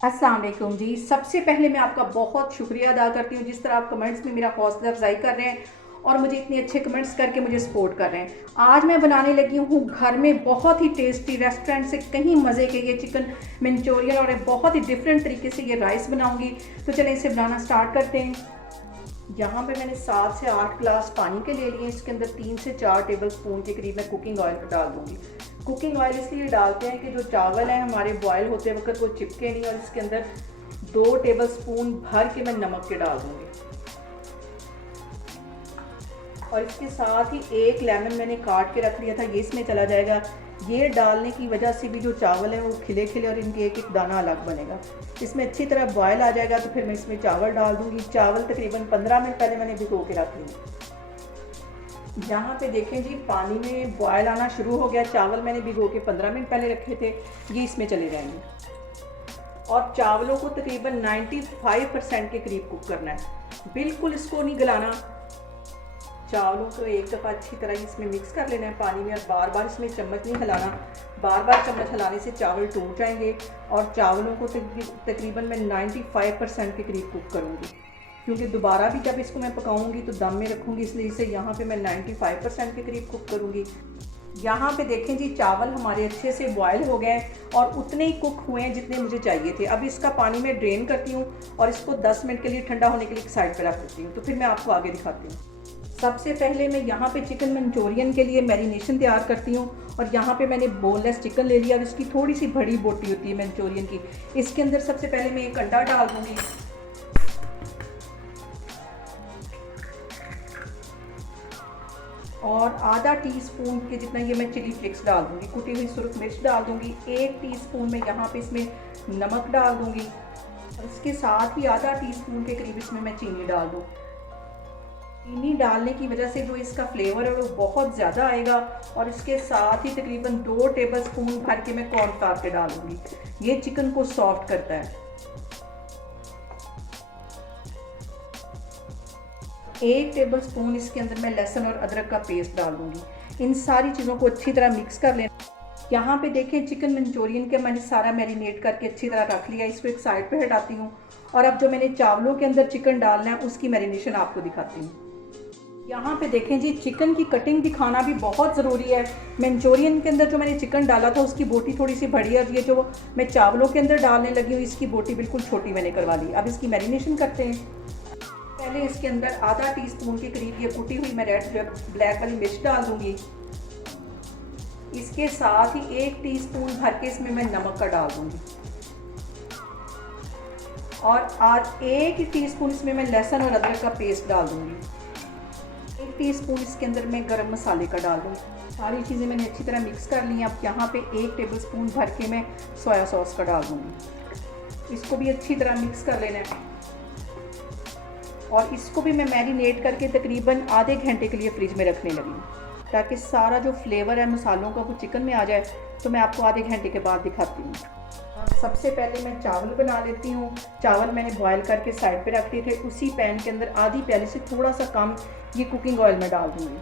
अस्सलाम वालेकुम जी। सबसे पहले मैं आपका बहुत शुक्रिया अदा करती हूँ जिस तरह आप कमेंट्स में मेरा हौसला अफजाई कर रहे हैं और मुझे इतने अच्छे कमेंट्स करके मुझे सपोर्ट कर रहे हैं। आज मैं बनाने लगी हूँ घर में बहुत ही टेस्टी रेस्टोरेंट से कहीं मज़े के ये चिकन मंचूरियन और एक बहुत ही डिफरेंट तरीके से ये राइस बनाऊँगी। तो चलें इसे बनाना स्टार्ट करते हैं। यहाँ पे मैंने 7 से 8 गिलास पानी के ले लिए। इसके अंदर 3 से 4 टेबल स्पून के करीब मैं कुकिंग ऑयल डाल दूँगी। कुकिंग ऑयल इसलिए डालते हैं कि जो चावल हैं हमारे बॉयल होते वक्त वो चिपके नहीं। और इसके अंदर 2 टेबल स्पून भर के मैं नमक के डाल दूँगी और इसके साथ ही 1 लेमन मैंने काट के रख लिया था, ये इसमें चला जाएगा। ये डालने की वजह से भी जो चावल हैं वो खिले खिले और इनके एक एक दाना अलग बनेगा। इसमें अच्छी तरह बॉयल आ जाएगा तो फिर मैं इसमें चावल डाल दूँगी। चावल तकरीबन 15 मिनट पहले मैंने भिगो के रख लिए। यहाँ पे देखें जी, पानी में बॉयल आना शुरू हो गया। चावल मैंने भिगो के 15 मिनट पहले रखे थे, ये इसमें चले जाएंगे। और चावलों को तकरीबन 95% के करीब कुक करना है, बिल्कुल इसको नहीं गलाना। चावलों को एक दफ़ा अच्छी तरह इसमें मिक्स कर लेना है पानी में और बार बार इसमें चम्मच नहीं हिलाना। बार बार चम्मच हिलाने से चावल टूट जाएंगे। और चावलों को तकरीबन मैं 95% के करीब कुक करूँगी, क्योंकि दोबारा भी जब इसको मैं पकाऊंगी तो दम में रखूँगी, इसलिए इसे यहाँ पे मैं 95% के करीब कुक करूँगी। यहाँ पे देखें जी, चावल हमारे अच्छे से बॉयल हो गए और उतने ही कुक हुए हैं जितने मुझे चाहिए थे। अब इसका पानी मैं ड्रेन करती हूँ और इसको 10 मिनट के लिए ठंडा होने के लिए साइड पर रख देती हूँ। तो फिर मैं आपको आगे दिखाती हूँ। सबसे पहले मैं यहाँ पे चिकन मंचूरियन के लिए मैरिनेशन तैयार करती हूँ। और यहाँ पे मैंने बोनलेस चिकन ले लिया और इसकी थोड़ी सी बड़ी बोटी होती है मंचूरियन की। इसके अंदर सबसे पहले मैं एक अंडा डाल दूँगी और आधा टीस्पून के जितना ये मैं चिली फ्लेक्स डाल दूँगी। कुटी हुई सुरख मिर्च डाल दूँगी। 1 टीस्पून मैं यहाँ पे इसमें नमक डाल दूँगी और इसके साथ ही आधा टीस्पून के करीब इसमें मैं चीनी डाल दूँ। चीनी डालने की वजह से जो इसका फ्लेवर है वो बहुत ज़्यादा आएगा। और इसके साथ ही तकरीबन 2 टेबल स्पून भर के मैं कॉर्नफ्लावर के डालूंगी। ये चिकन को सॉफ्ट करता है। 1 टेबल स्पून इसके अंदर मैं लहसुन और अदरक का पेस्ट डाल दूंगी। इन सारी चीज़ों को अच्छी तरह मिक्स कर लेना। यहाँ पे देखें, चिकन मंचूरियन के मैंने सारा मैरिनेट करके अच्छी तरह रख लिया। इसको एक साइड पे हटाती हूँ और अब जो मैंने चावलों के अंदर चिकन डालना है उसकी मैरिनेशन आपको दिखाती हूँ। यहाँ पे देखें जी, चिकन की कटिंग दिखाना भी बहुत ज़रूरी है। मंचूरियन के अंदर जो मैंने चिकन डाला था उसकी बोटी थोड़ी सी बड़ी है। अब ये जो मैं चावलों के अंदर डालने लगी हूँ इसकी बोटी बिल्कुल छोटी मैंने करवा ली। अब इसकी मैरिनेशन करते हैं। पहले इसके अंदर आधा टीस्पून के करीब ये कुटी हुई मैं रेड ब्लैक वाली मिर्च डाल दूँगी। इसके साथ ही 1 टीस्पून भर के इसमें मैं नमक का डाल दूँगी और आज 1 टीस्पून इसमें मैं लहसुन और अदरक का पेस्ट डाल दूँगी। 1 टीस्पून इसके अंदर मैं गरम मसाले का डाल दूँगी। सारी चीज़ें मैंने अच्छी तरह मिक्स कर ली हैं। अब यहाँ पे 1 टेबल स्पून भर के मैं सोया सॉस का डाल दूँगी। इसको भी अच्छी तरह मिक्स कर लेना है और इसको भी मैं मैरिनेट करके तकरीबन आधे घंटे के लिए फ्रिज में रखने लगी हूँ, ताकि सारा जो फ्लेवर है मसालों का वो चिकन में आ जाए। तो मैं आपको आधे घंटे के बाद दिखाती हूँ। सबसे पहले मैं चावल बना लेती हूँ। चावल मैंने बॉयल करके साइड पे रख दिए थे। उसी पैन के अंदर आधी प्याली से थोड़ा सा कम ये कुकिंग ऑयल में डाल दूँगी।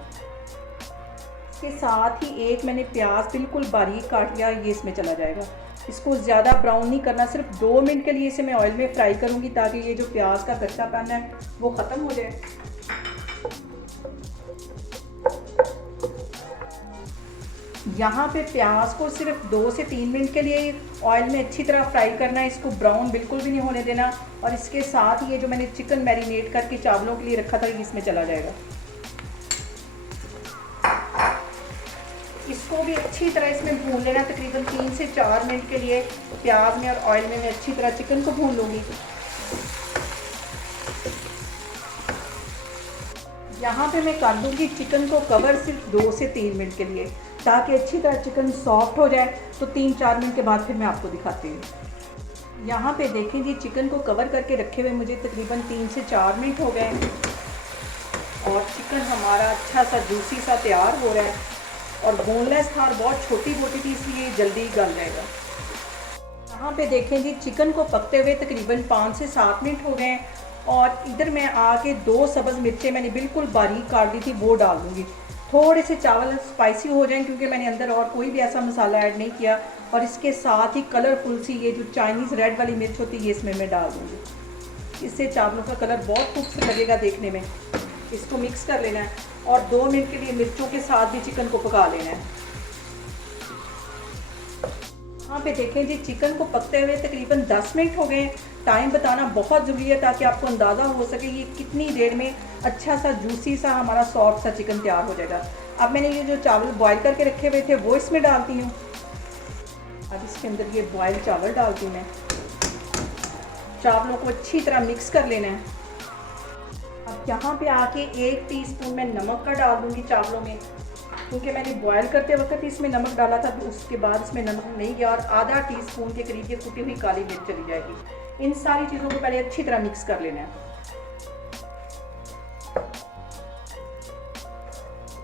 इसके साथ ही एक मैंने प्याज बिल्कुल बारीक काट लिया, ये इसमें चला जाएगा। इसको ज़्यादा ब्राउन नहीं करना, सिर्फ 2 मिनट के लिए इसे मैं ऑयल में फ्राई करूँगी ताकि ये जो प्याज का कच्चापन है वो ख़त्म हो जाए। यहाँ पे प्याज को सिर्फ 2 से 3 मिनट के लिए ऑयल में अच्छी तरह फ्राई करना है। इसको ब्राउन बिल्कुल भी नहीं होने देना। और इसके साथ ही ये जो मैंने चिकन मैरिनेट करके चावलों के लिए रखा था ये इसमें चला जाएगा। इसको भी अच्छी तरह इसमें भून लेना, तकरीबन 3 से 4 मिनट के लिए प्याज में और ऑयल में मैं अच्छी तरह चिकन को भून लूँगी। यहाँ पे मैं कर दूँगी चिकन को कवर सिर्फ 2 से 3 मिनट के लिए, ताकि अच्छी तरह चिकन सॉफ्ट हो जाए। तो 3-4 मिनट के बाद फिर मैं आपको दिखाती हूँ। यहाँ पे देखें जी, चिकन को कवर करके रखे हुए मुझे तकरीबन 3 से 4 मिनट हो गए और चिकन हमारा अच्छा सा जूसी सा तैयार हो रहा है। और बोनलेस था और बहुत छोटी बोटी थी, इसलिए जल्दी गल जाएगा। यहाँ पे देखें जी, चिकन को पकते हुए तकरीबन 5 से 7 मिनट हो गए और इधर मैं आके 2 सब्ज़ मिर्चें मैंने बिल्कुल बारीक काट दी थी वो डाल दूँगी। थोड़े से चावल स्पाइसी हो जाएं क्योंकि मैंने अंदर और कोई भी ऐसा मसाला ऐड नहीं किया। और इसके साथ ही कलरफुल सी ये जो चाइनीज़ रेड वाली मिर्च होती है ये इसमें मैं डाल दूँगी। इससे चावलों का कलर बहुत खूबसूरत लगेगा देखने में। इसको मिक्स कर लेना है और 2 मिनट के लिए मिर्चों के साथ भी चिकन को पका लेना है। यहाँ पे देखें जी, चिकन को पकते हुए तकरीबन 10 मिनट हो गए। टाइम बताना बहुत ज़रूरी है ताकि आपको अंदाज़ा हो सके ये कितनी देर में अच्छा सा जूसी सा हमारा सॉफ्ट सा चिकन तैयार हो जाएगा। अब मैंने ये जो चावल बॉईल करके रखे हुए थे वो इसमें डालती हूँ। अब इसके अंदर ये बॉयल चावल डालती हूँ मैं। चावलों को अच्छी तरह मिक्स कर लेना है। अब यहाँ पे आके 1 टीस्पून मैं नमक का डाल दूँगी चावलों में, क्योंकि मैंने बॉयल करते वक्त इसमें नमक डाला था, तो उसके बाद इसमें नमक नहीं गया। और आधा टीस्पून के करीब ये कुटी हुई काली मिर्च चली जाएगी। इन सारी चीज़ों को पहले अच्छी तरह मिक्स कर लेना है।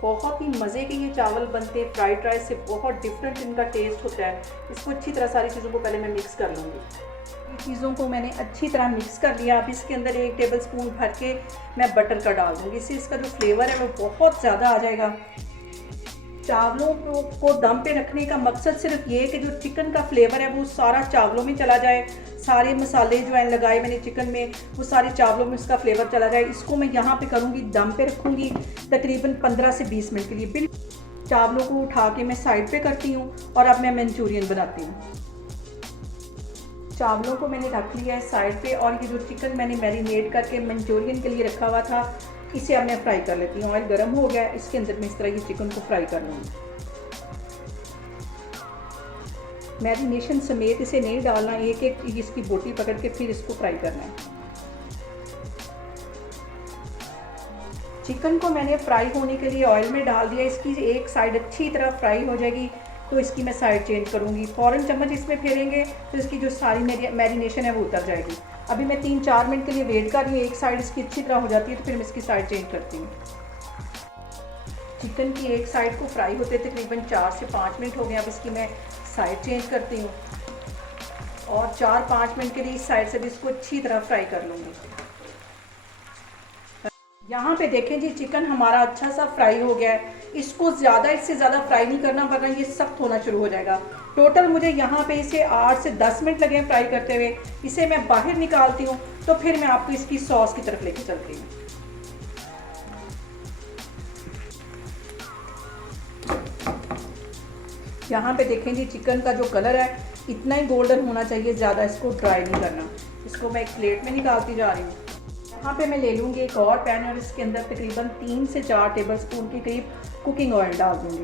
बहुत ही मज़े के ये चावल बनते हैं, फ्राइड राइस से बहुत डिफरेंट इनका टेस्ट होता है। इसको अच्छी तरह सारी चीज़ों को पहले मैं मिक्स कर लूँगी। चीज़ों को मैंने अच्छी तरह मिक्स कर लिया। अब इसके अंदर 1 टेबलस्पून भर के मैं बटर का डाल दूँगी। इससे इसका जो फ्लेवर है वो बहुत ज़्यादा आ जाएगा। चावलों को दम पे रखने का मकसद सिर्फ ये है कि जो चिकन का फ्लेवर है वो सारा चावलों में चला जाए। सारे मसाले जो हैं लगाए मैंने चिकन में वो सारे चावलों में उसका फ्लेवर चला जाए। इसको मैं यहाँ पे करूँगी, दम पे रखूँगी तकरीबन 15 से 20 मिनट के लिए। बिल्कुल चावलों को उठा के मैं साइड पे करती हूँ और अब मैं मंचूरियन बनाती हूँ। चावलों को मैंने रख लिया है साइड पे और ये जो चिकन मैंने मैरिनेट करके मंचूरियन के लिए रखा हुआ था इसे अब मैं फ्राई कर लेती हूँ। ऑयल गर्म हो गया है, इसके अंदर मैं इस तरह ये चिकन को फ्राई कर लूँगी। मैरिनेशन समेत इसे नहीं डालना, एक एक इसकी बोटी पकड़ के फिर इसको फ्राई करना है। चिकन को मैंने फ्राई होने के लिए ऑयल में डाल दिया। इसकी एक साइड अच्छी तरह फ्राई हो जाएगी तो इसकी मैं साइड चेंज करूँगी। फ़ौरन चम्मच इसमें फेरेंगे तो इसकी जो सारी मैरिनेशन है वो उतर जाएगी। अभी मैं 3-4 मिनट के लिए वेट कर रही हूँ। एक साइड इसकी अच्छी तरह हो जाती है तो फिर मैं इसकी साइड चेंज करती हूँ। चिकन की एक साइड को फ्राई होते तकरीबन 4 से 5 मिनट हो गए। अब इसकी मैं साइड चेंज करती हूँ और 4-5 मिनट के लिए इस साइड से भी इसको अच्छी तरह फ्राई कर लूँगी। यहाँ पे देखें जी, चिकन हमारा अच्छा सा फ्राई हो गया है। इसको इससे ज़्यादा फ्राई नहीं करना वरना ये सख्त होना शुरू हो जाएगा। टोटल मुझे यहाँ पे इसे 8 से 10 मिनट लगे फ्राई करते हुए। इसे मैं बाहर निकालती हूँ तो फिर मैं आपको इसकी सॉस की तरफ लेके चलती हूँ। यहाँ पे देखें जी, चिकन का जो कलर है इतना ही गोल्डन होना चाहिए, ज़्यादा इसको ड्राई नहीं करना। इसको मैं एक प्लेट में निकालती जा रही हूँ। यहाँ पे मैं ले लूँगी एक और पैन और इसके अंदर तकरीबन 3 से 4 टेबलस्पून के करीब कुकिंग ऑयल डाल दूँगी।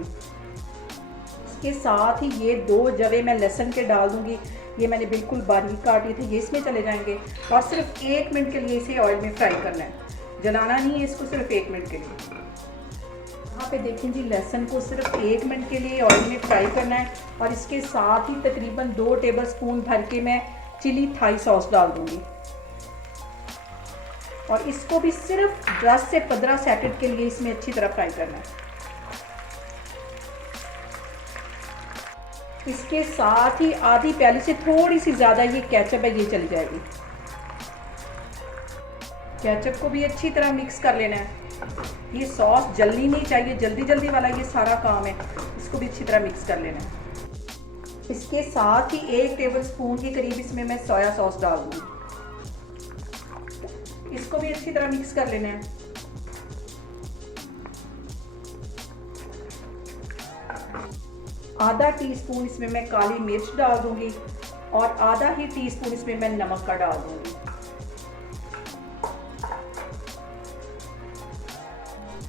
इसके साथ ही ये 2 जवे मैं लहसुन के डाल दूँगी। ये मैंने बिल्कुल बारीक काटी थी, ये इसमें चले जाएंगे और सिर्फ 1 मिनट के लिए इसे ऑयल में फ्राई करना है, जलाना नहीं है इसको, सिर्फ 1 मिनट के लिए। यहाँ पे देखें जी, लहसुन को सिर्फ 1 मिनट के लिए ऑयल में फ्राई करना है और इसके साथ ही तकरीबन 2 टेबलस्पून भर के मैं चिली थाई सॉस डाल दूँगी और इसको भी सिर्फ 10 से 15 सेकंड के लिए इसमें अच्छी तरह फ्राई करना है। इसके साथ ही आधी प्याली से थोड़ी सी ज़्यादा ये केचप है, ये चली जाएगी। केचप को भी अच्छी तरह मिक्स कर लेना है। ये सॉस जलनी नहीं चाहिए, जल्दी जल्दी वाला ये सारा काम है। इसको भी अच्छी तरह मिक्स कर लेना है। इसके साथ ही 1 टेबलस्पून के करीब इसमें मैं सोया सॉस डाल दूँगी। इसको भी अच्छी तरह मिक्स कर लेना है। आधा टीस्पून इसमें मैं काली मिर्च डाल दूंगी और आधा ही टीस्पून इसमें मैं नमक का डाल दूंगी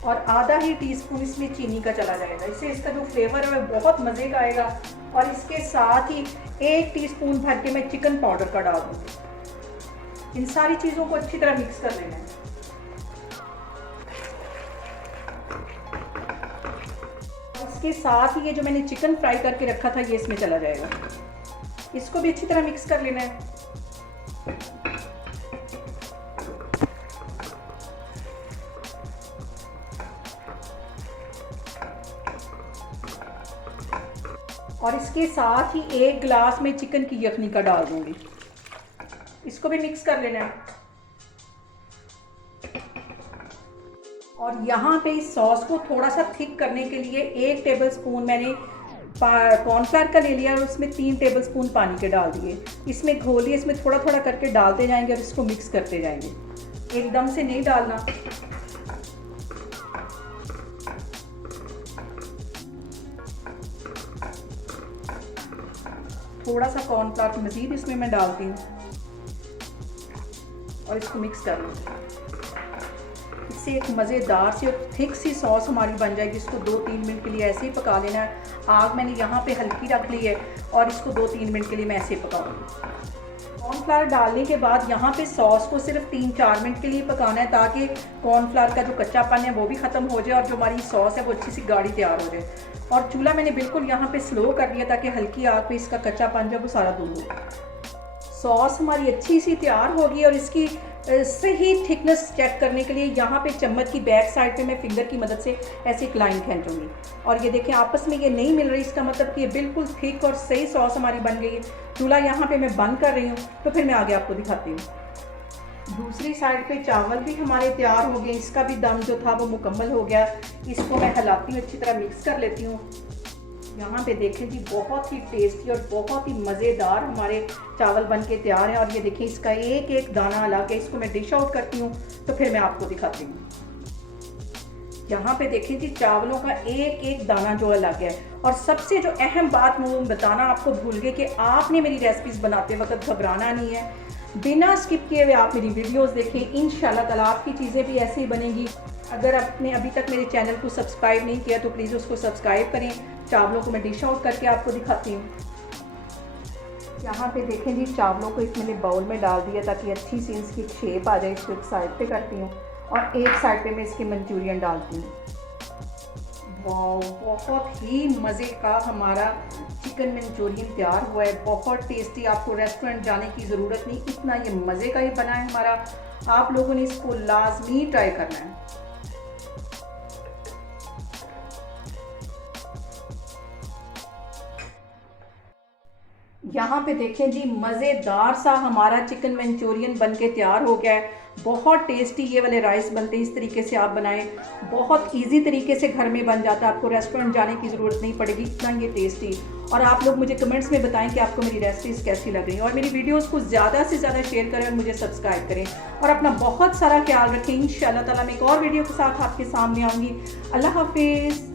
और आधा ही टीस्पून इसमें चीनी का चला जाएगा। इससे इसका जो फ्लेवर है वो बहुत मज़े का आएगा। और इसके साथ ही 1 टीस्पून भर के मैं चिकन पाउडर का डाल दूंगी। इन सारी चीज़ों को अच्छी तरह मिक्स कर लेना है। इसके साथ ही ये जो मैंने चिकन फ्राई करके रखा था ये इसमें चला जाएगा। इसको भी अच्छी तरह मिक्स कर लेना है। और इसके साथ ही 1 गिलास में चिकन की यखनी का डाल दूंगी। इसको भी मिक्स कर लेना है। और यहाँ पे इस सॉस को थोड़ा सा थिक करने के लिए 1 टेबलस्पून मैंने कॉर्नफ्लावर का ले लिया और उसमें 3 टेबलस्पून पानी के डाल दिए। इसमें घोलिए, इसमें थोड़ा थोड़ा करके डालते जाएंगे और इसको मिक्स करते जाएंगे, एकदम से नहीं डालना। थोड़ा सा कॉर्नफ्लावर मज़ीद इसमें मैं डालती हूँ और इसको मिक्स कर लूँ। इससे एक मज़ेदार सी और थिक सी सॉस हमारी बन जाएगी। इसको 2-3 मिनट के लिए ऐसे ही पका लेना है। आग मैंने यहाँ पे हल्की रख ली है और इसको 2-3 मिनट के लिए मैं ऐसे ही पकाऊंगी। कॉर्नफ्लावर डालने के बाद यहाँ पे सॉस को सिर्फ 3-4 मिनट के लिए पकाना है, ताकि कॉर्नफ्लावर का जो कच्चापन है वो भी ख़त्म हो जाए और जो हमारी सॉस है वो अच्छी सी गाढ़ी तैयार हो जाए। और चूल्हा मैंने बिल्कुल यहाँ पे स्लो कर दिया ताकि हल्की आग पे इसका कच्चापन जो वो सारा दूर हो। सॉस हमारी अच्छी सी तैयार होगी और इसकी सही थिकनेस चेक करने के लिए यहाँ पे चम्मच की बैक साइड पे मैं फिंगर की मदद से ऐसे एक लाइन खींचूंगी और ये देखें आपस में ये नहीं मिल रही, इसका मतलब कि ये बिल्कुल थिक और सही सॉस हमारी बन गई है। चूल्हा यहाँ पे मैं बंद कर रही हूँ, तो फिर मैं आगे आपको दिखाती हूँ। दूसरी साइड पे चावल भी हमारे तैयार हो गए, इसका भी दम जो था वो मुकम्मल हो गया। इसको मैं हिलाती हूँ, अच्छी तरह मिक्स कर लेती हूँ। यहाँ पे देखें जी बहुत ही टेस्टी और बहुत ही मज़ेदार हमारे चावल बन के तैयार है। और ये देखें इसका एक एक दाना अलग है। इसको मैं डिश आउट करती हूँ तो फिर मैं आपको दिखाती हूँ। यहाँ पे देखें जी चावलों का एक एक दाना जो अलग है। और सबसे जो अहम बात मैं बताना आपको भूल गई कि आपने मेरी रेसिपीज़ बनाते वक्त घबराना नहीं है, बिना स्किप किए हुए आप मेरी वीडियोस देखें। इंशाल्लाह ताला आपकी चीज़ें भी ऐसे ही बनेंगी। अगर आपने अभी तक मेरे चैनल को सब्सक्राइब नहीं किया तो प्लीज़ उसको सब्सक्राइब करें। चावलों को मैं डिश आउट करके आपको दिखाती हूँ। यहाँ पे देखें जी चावलों को एक मैंने बाउल में डाल दिया ताकि अच्छी सी इसकी शेप आ जाए। इसको एक साइड पे करती हूँ और एक साइड पे मैं इसके मंचूरियन डालती हूँ। वाह, बहुत ही मज़े का हमारा चिकन मंचूरियन तैयार हुआ है। बहुत टेस्टी, आपको रेस्टोरेंट जाने की ज़रूरत नहीं, इतना ये मज़े का ही बना है हमारा। आप लोगों ने इसको लाजमी ट्राई करना है। यहाँ पे देखें जी मज़ेदार सा हमारा चिकन मंचूरियन बन के तैयार हो गया है। बहुत टेस्टी ये वाले राइस बनते हैं। इस तरीके से आप बनाएं, बहुत इजी तरीके से घर में बन जाता है। आपको रेस्टोरेंट जाने की ज़रूरत नहीं पड़ेगी, इतना ये टेस्टी। और आप लोग मुझे कमेंट्स में बताएं कि आपको मेरी रेसिपीज़ कैसी लग रही हैं। और मेरी वीडियोस को ज़्यादा से ज़्यादा शेयर करें और मुझे सब्सक्राइब करें और अपना बहुत सारा ख्याल रखें। इंशाल्लाह ताला मैं एक और वीडियो के साथ आपके सामने आऊँगी। अल्लाह हाफिज़।